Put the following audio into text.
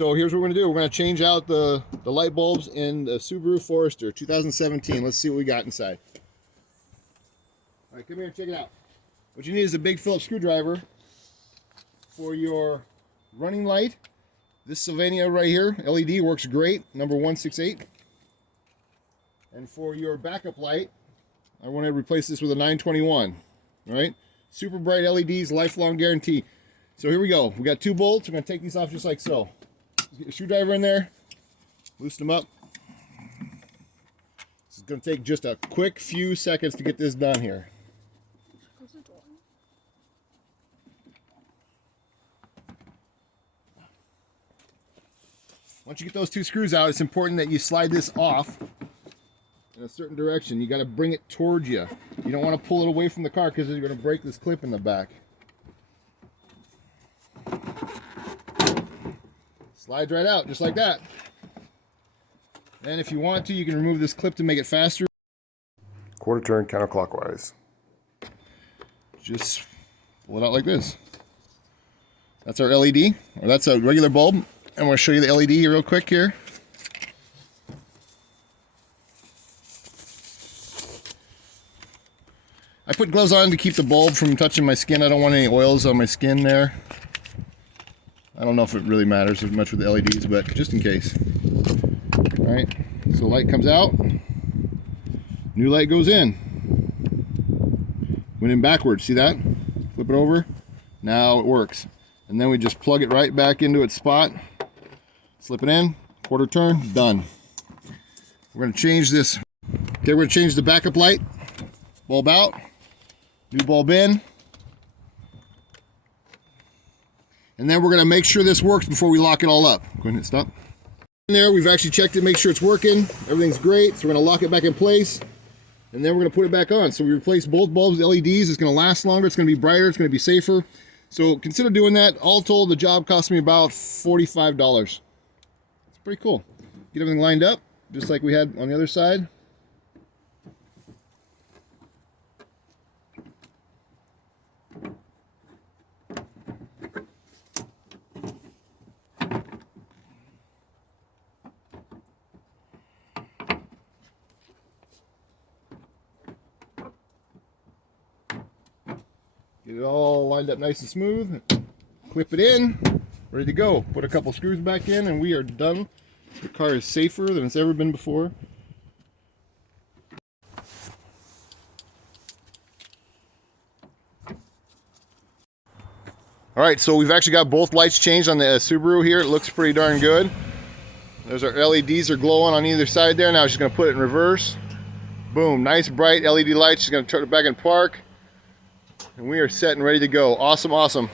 So here's what we're gonna do. We're gonna change out the light bulbs in the Subaru Forester 2017. Let's see what we got inside. All right, come here and check it out. What you need is a big Phillips screwdriver for your running light. This Sylvania right here, LED, works great, number 168. And for your backup light, I want to replace this with a 921. All right, super bright LEDs, lifelong guarantee. So here we go. We got 2 bolts. We're gonna take these off just like so. Get your screwdriver in there, loosen them up. This is going to take just a quick few seconds to get this done here. Once you get those 2 screws out, it's important that you slide this off in a certain direction. You got to bring it towards you. You don't want to pull it away from the car because you're going to break this clip in the back. Slides right out, just like that. And if you want to, you can remove this clip to make it faster. Quarter turn counterclockwise. Just pull it out like this. That's our LED, or that's a regular bulb. And I'm going to show you the LED real quick here. I put gloves on to keep the bulb from touching my skin. I don't want any oils on my skin there. I don't know if it really matters as much with the LEDs, but just in case. All right, so light comes out, new light goes in. Went in backwards, see that? Flip it over, now it works. And then we just plug it right back into its spot, slip it in, quarter turn, done. We're gonna change this. Okay, we're gonna change the backup light, bulb out, new bulb in. And then we're going to make sure this works before we lock it all up. Go ahead and hit stop. In there, we've actually checked it, make sure it's working. Everything's great. So we're going to lock it back in place. And then we're going to put it back on. So we replace both bulbs with LEDs. It's going to last longer. It's going to be brighter. It's going to be safer. So consider doing that. All told, the job cost me about $45. It's pretty cool. Get everything lined up, just like we had on the other side. Get it all lined up nice and smooth. Clip it in, ready to go. Put a couple screws back in and we are done. The car is safer than it's ever been before. Alright, so we've actually got both lights changed on the Subaru here. It looks pretty darn good. There's our LEDs are glowing on either side there. Now she's going to put it in reverse. Boom, nice bright LED lights. She's going to turn it back in park. And we are set and ready to go. Awesome, awesome.